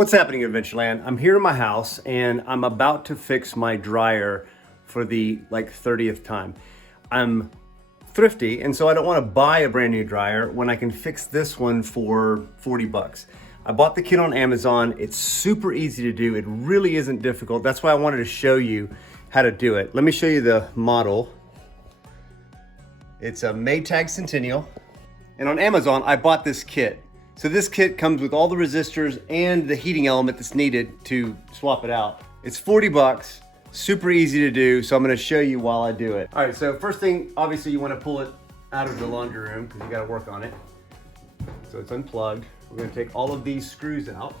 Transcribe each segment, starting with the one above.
What's happening in Adventureland? I'm here in my house and I'm about to fix my dryer for the 30th time. I'm thrifty and so I don't want to buy a brand new dryer when I can fix this one for 40 bucks. I bought the kit on Amazon. It's super easy to do. It really isn't difficult. That's why I wanted to show you how to do it. Let me show you the model. It's a Maytag Centennial. And on Amazon, I bought this kit. So this kit comes with all the resistors and the heating element that's needed to swap it out. It's 40 bucks, super easy to do, so I'm gonna show you while I do it. All right, so first thing, obviously you wanna pull it out of the laundry room because you gotta work on it. So it's unplugged. We're gonna take all of these screws out.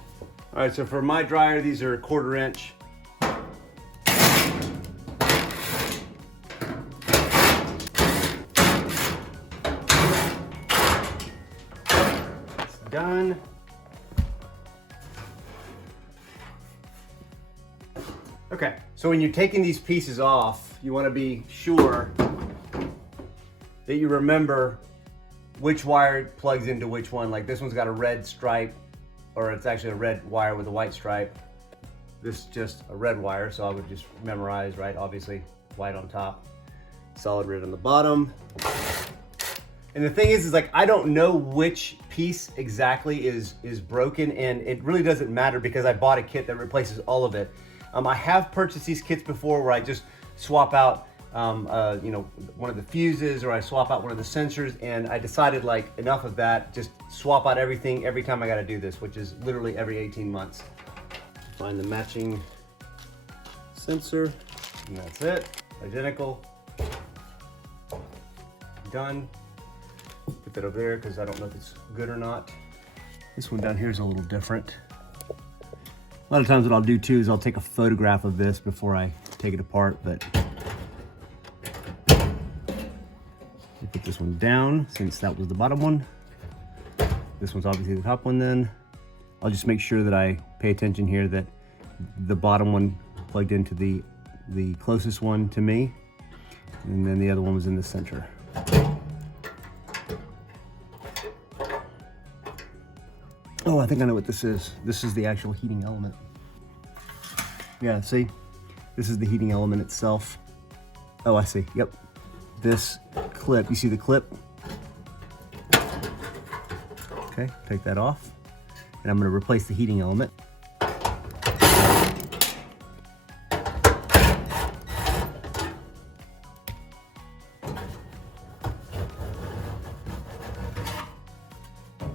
All right, so for my dryer, these are 1/4 inch. Done. Okay, so when you're taking these pieces off, you want to be sure that you remember which wire plugs into which one. Like this one's got a red stripe, or it's actually a red wire with a white stripe. This is just a red wire, so I would just memorize, right? Obviously, white on top, solid red on the bottom. And the thing is like, I don't know which piece exactly is broken, and it really doesn't matter because I bought a kit that replaces all of it. I have purchased these kits before where I just swap out one of the fuses, or I swap out one of the sensors, and I decided like enough of that, just swap out everything every time I gotta do this, which is literally every 18 months. Find the matching sensor, and that's it, identical, done. Put that over there because I don't know if it's good or not. This one down here is a little different. A lot of times what I'll do too is I'll take a photograph of this before I take it apart, but I'll put this one down since that was the bottom one. This one's obviously the top one then. I'll just make sure that I pay attention here that the bottom one plugged into the closest one to me, and then the other one was in the center. Oh, I think I know what this is. This is the actual heating element. Yeah, see? This is the heating element itself. Oh, I see, yep. This clip, you see the clip? Okay, take that off. And I'm gonna replace the heating element.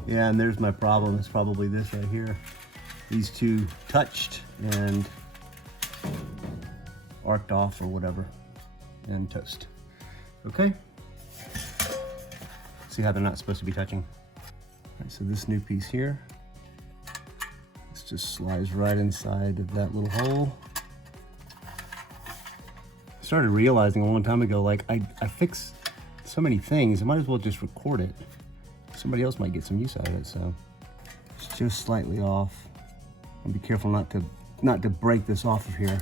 Yeah, and there's my problem. It's probably this right here. These two touched and arced off or whatever, and toast. Okay. See how they're not supposed to be touching. All right, so this new piece here, this just slides right inside of that little hole. I started realizing a long time ago, like I fix so many things, I might as well just record it. Somebody else might get some use out of it, so it's just slightly off. And be careful not to break this off of here.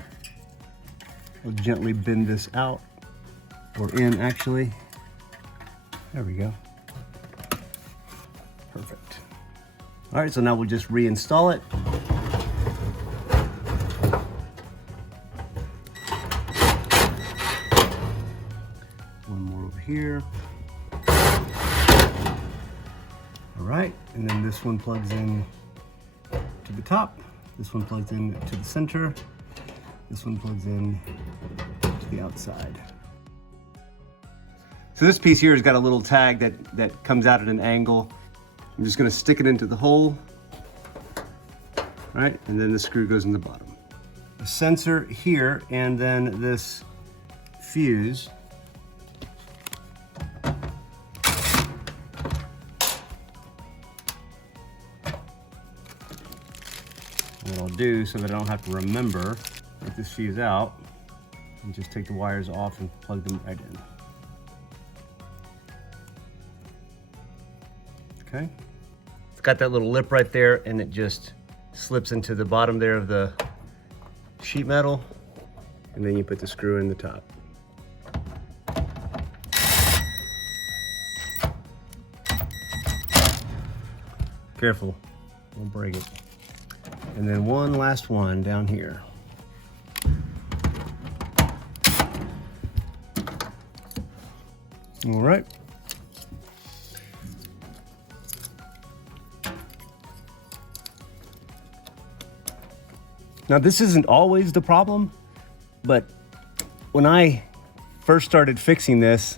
I'll gently bend this out, or in actually. There we go. Perfect. All right, so now we'll just reinstall it. One more over here. All right, and then this one plugs in to the top. This one plugs in to the center. This one plugs in to the outside. So this piece here has got a little tag that comes out at an angle. I'm just gonna stick it into the hole, right? And then the screw goes in the bottom. The sensor here, and then this fuse. What I'll do so that I don't have to remember, take this fuse out and just take the wires off and plug them right in. Okay. It's got that little lip right there, and it just slips into the bottom there of the sheet metal, and then you put the screw in the top. Careful, don't break it. And then one last one down here. All right. Now this isn't always the problem, but when I first started fixing this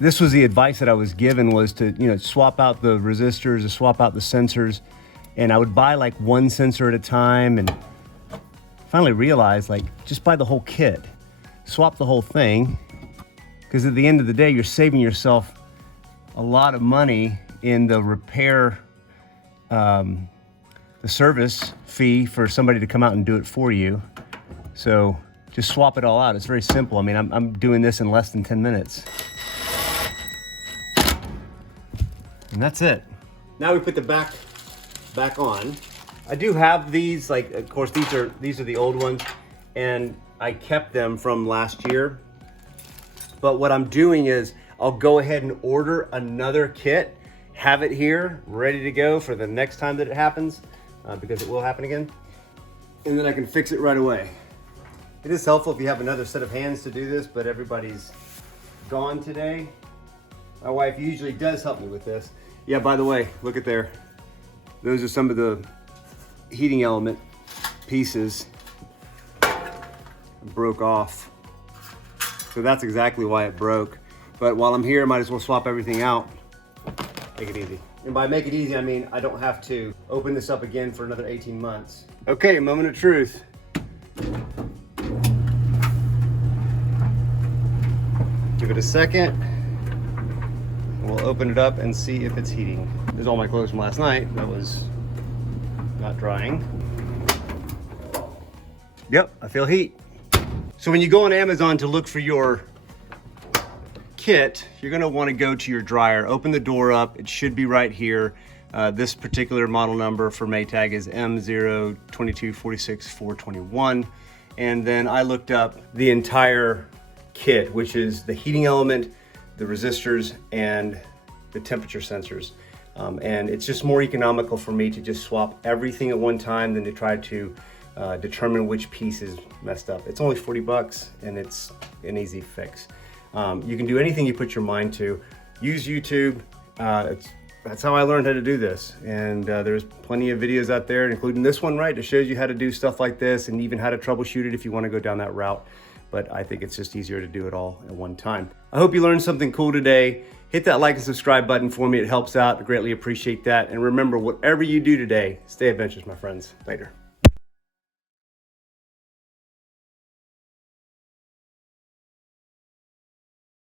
was the advice that I was given, was to, swap out the resistors, to swap out the sensors. And I would buy like one sensor at a time, and finally realized, like, just buy the whole kit, swap the whole thing. Because at the end of the day, you're saving yourself a lot of money in the repair, the service fee for somebody to come out and do it for you. So just swap it all out. It's very simple. I mean, I'm doing this in less than 10 minutes. And that's it. Now we put the back on. I do have these, like, of course, these are the old ones, and I kept them from last year. But what I'm doing is I'll go ahead and order another kit, have it here ready to go for the next time that it happens, because it will happen again, and then I can fix it right away. It is helpful if you have another set of hands to do this, but everybody's gone today. My wife usually does help me with this. Yeah, by the way, look at there. Those are some of the heating element pieces broke off. So that's exactly why it broke. But while I'm here, I might as well swap everything out. Make it easy. And by make it easy, I mean I don't have to open this up again for another 18 months. Okay, moment of truth. Give it a second. And we'll open it up and see if it's heating. There's all my clothes from last night. That was not drying. Yep, I feel heat. So when you go on Amazon to look for your kit, you're gonna wanna go to your dryer, open the door up. It should be right here. This particular model number for Maytag is M02246-421. And then I looked up the entire kit, which is the heating element, the resistors, and the temperature sensors. And it's just more economical for me to just swap everything at one time than to try to determine which piece is messed up. It's only 40 bucks and it's an easy fix. You can do anything you put your mind to. Use YouTube. That's how I learned how to do this. And there's plenty of videos out there, including this one, right, that shows you how to do stuff like this and even how to troubleshoot it if you want to go down that route. But I think it's just easier to do it all at one time. I hope you learned something cool today. Hit that like and subscribe button for me. It helps out. I greatly appreciate that. And remember, whatever you do today, stay adventurous, my friends. Later.